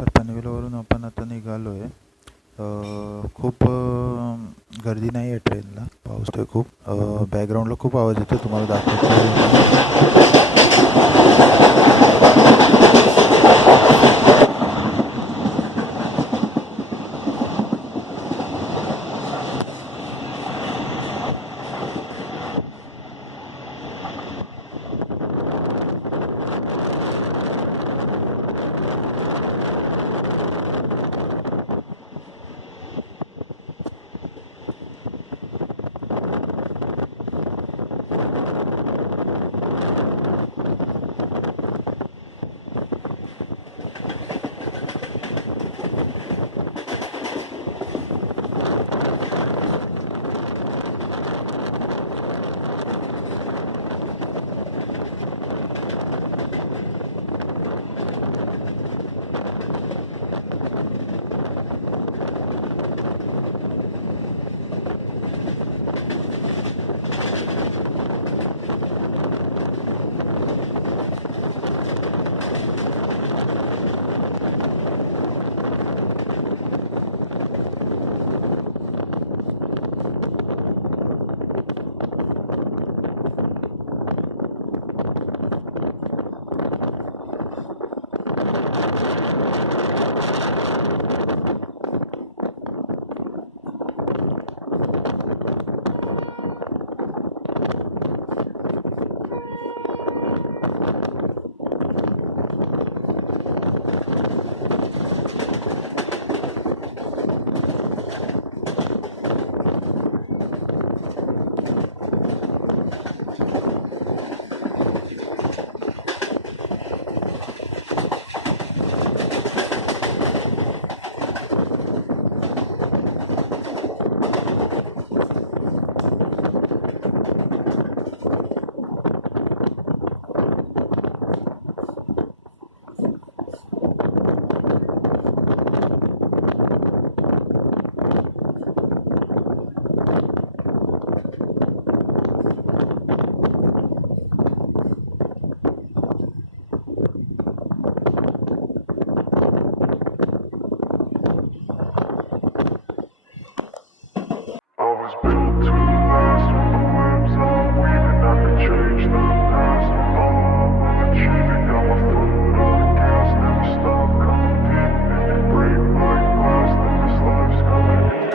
तर पनवेलवरून आपण आता निघालो आहे. खूप गर्दी नाही आहे ट्रेनला, पाऊस आहे खूप. बॅकग्राऊंडला खूप आवाज येतो, तुम्हाला दाखवतो.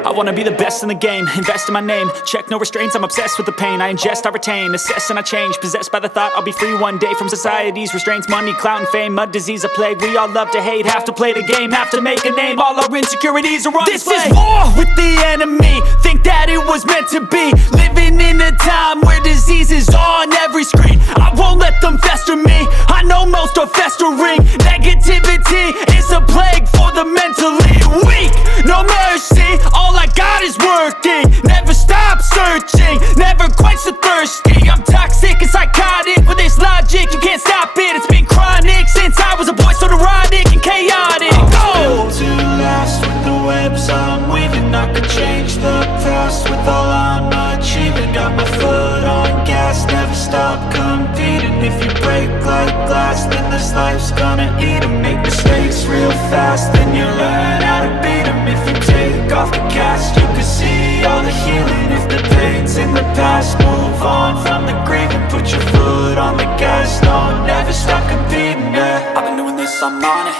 I wanna be the best in the game, invest in my name, check no restraints, I'm obsessed with the pain. I ingest, I retain, assess and I change, possessed by the thought I'll be free one day from society's restraints. Money, clout and fame, mud, disease, a plague. We all love to hate, have to play the game, have to make a name. All our insecurities are on display. This is war with the enemy, think that it was meant to be. Living in a time where disease is on every screen. I won't let them fester me, I know most are festering. Negativity is a plague for the mentally weak. No mercy, all I got is working. Never stop searching, never quench the thirsty. I'm toxic and psychotic, with this logic you can't stop it. It's been chronic since I was a boy, so neurotic and chaotic. I'm built to last with the webs I'm weaving. I could change the past with all I'm achieving. Got my foot on gas, never stop competing. If you break like glass, then this life's gonna eat 'em. Make mistakes real fast, then you learn how to beat 'em. If you take off the cast, you can see all the healing. If the pain's in the past, move on from the grave and put your foot on the gas. No, never stop competing, yeah. I've been doing this, I'm on it,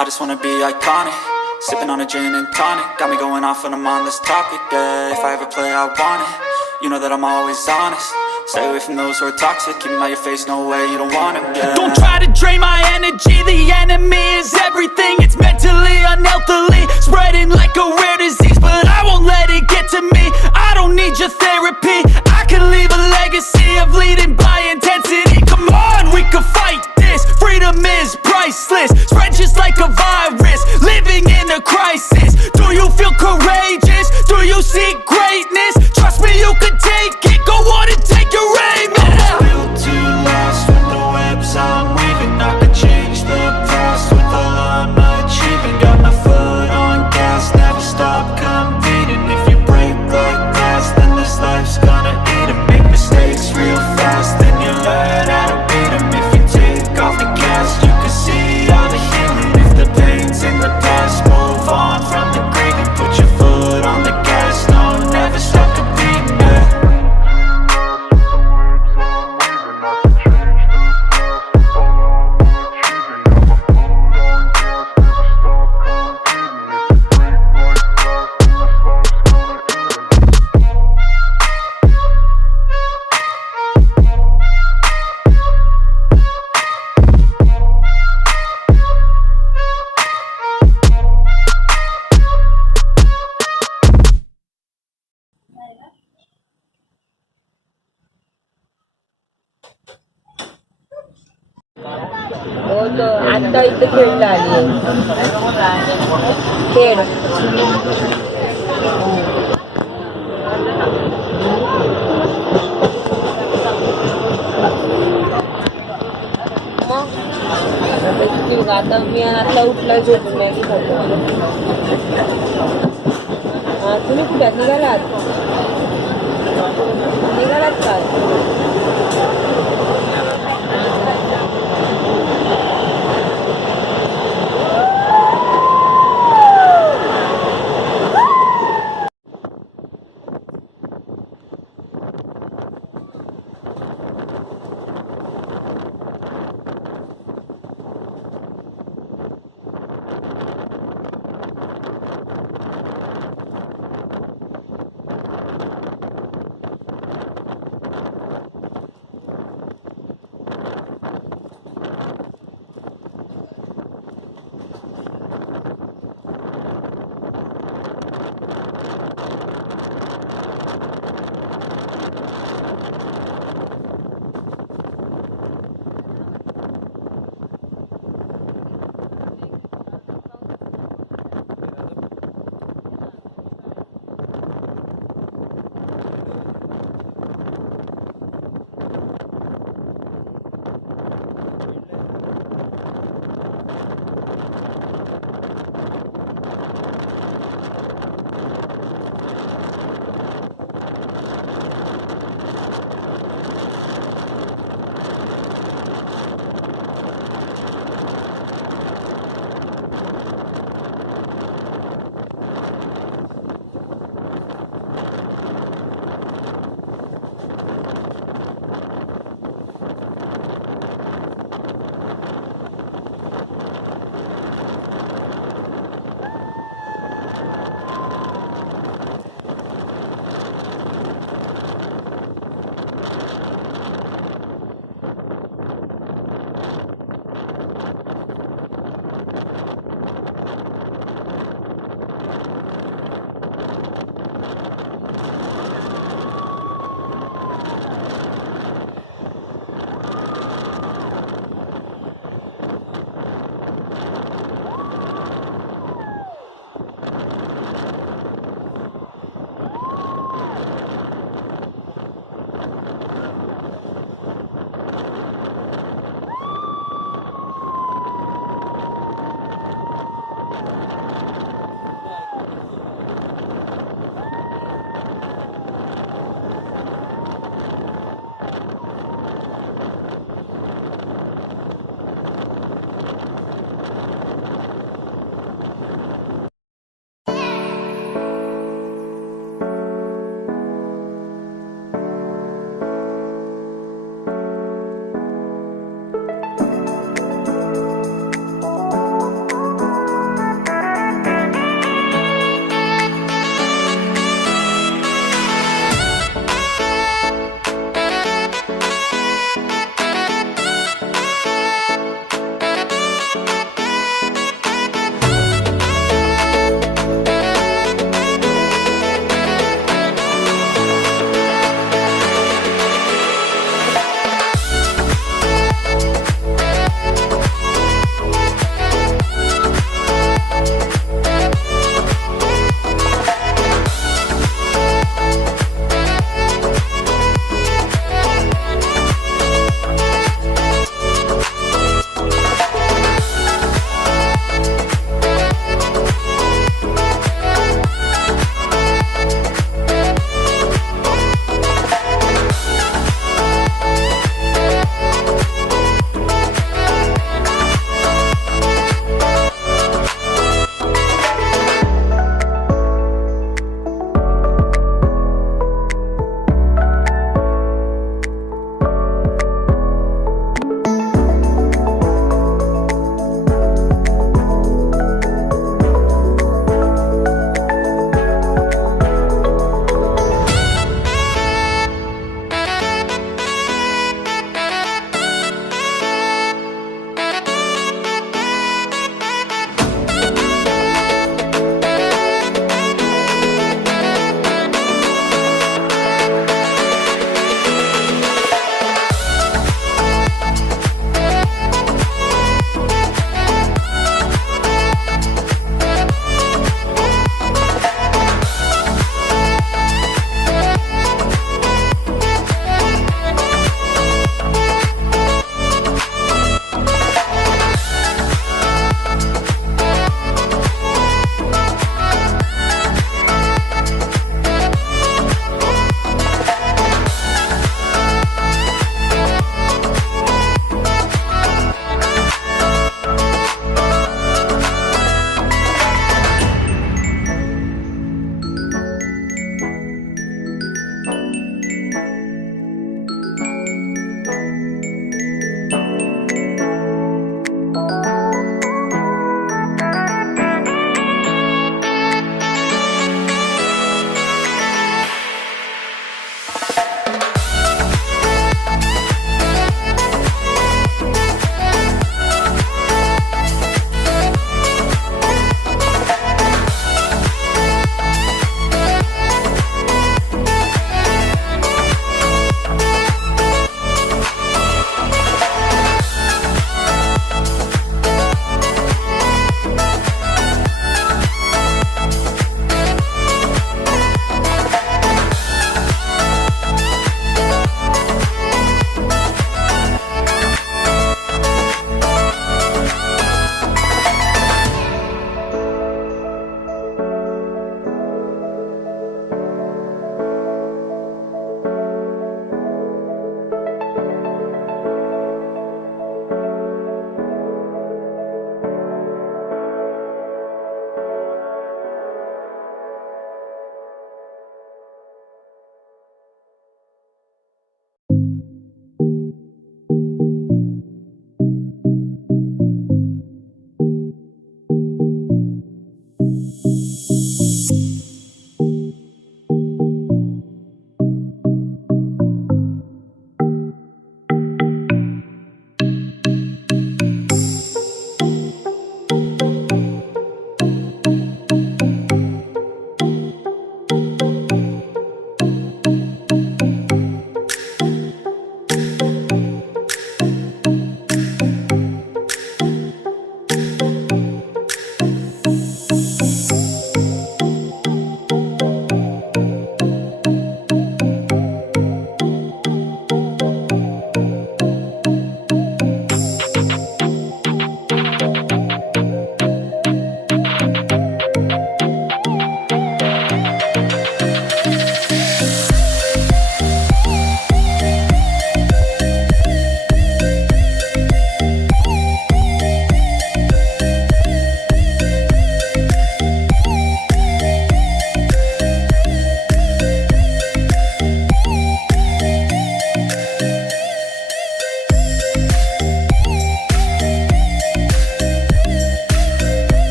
I just wanna be iconic. Sipping on a gin and tonic, got me going off when I'm on this topic, yeah. If I ever play, I want it, you know that I'm always honest. Stay away from those who are toxic, keep them out your face, no way, you don't want it, yeah. Don't try to drain my energy, the enemy is everything. It's mentally, unhealthily, spreading like a rare disease. But I won't let it get to me, I don't need your therapy. I can leave a legacy of leading by intensity. Come on, we can fight this, freedom is priceless. Spread just like a virus, living in a crisis. Do you feel courageous? Do you seek greatness? Trust me, you can take it, go on and take your aim, yeah. I was built to last with the webs I'm weaving. I could change the past with all I'm achieving. Got my foot on gas, never stop competing. If you break like glass, then this life's gonna eat 'em. Make mistakes आता इथे खेळला आली खेळ मग आता मी आता उठला झोपून Maggi खातो. तुम्ही कुठे निघालात काय?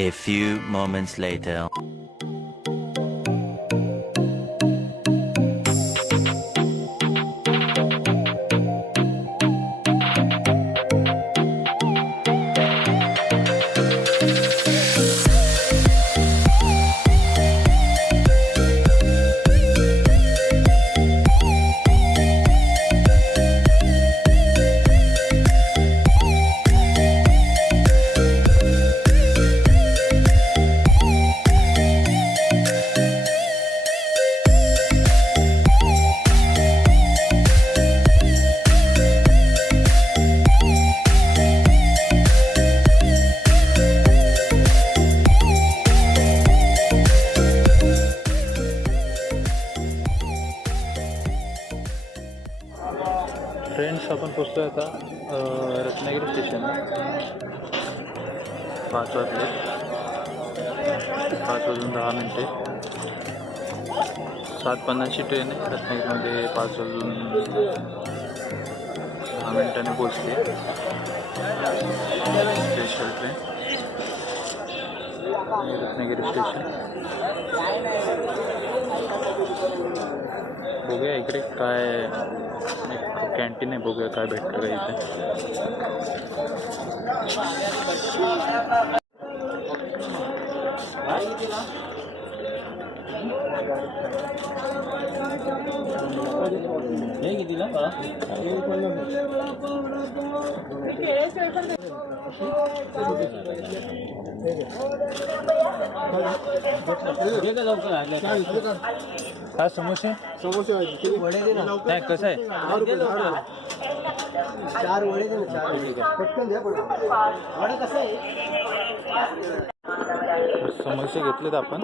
A few moments later. Friends, आपण पोचलो आता रत्नागिरी स्टेशन. 5 वाजले, 5:10. 7:50ची ट्रेन आहे. रत्नागिरीमध्ये 5:10 पोचली. Special train Ratnagiri station. बघूया इकडे काय कॅन्टीन आहे, बघूया काय भेटतं का इथे. काय समोसे नाही कसं आहे. 4 वडे दे ना. 4 पटकन द्या. वडा कसं आहे. समोसे घेतलेत आपण.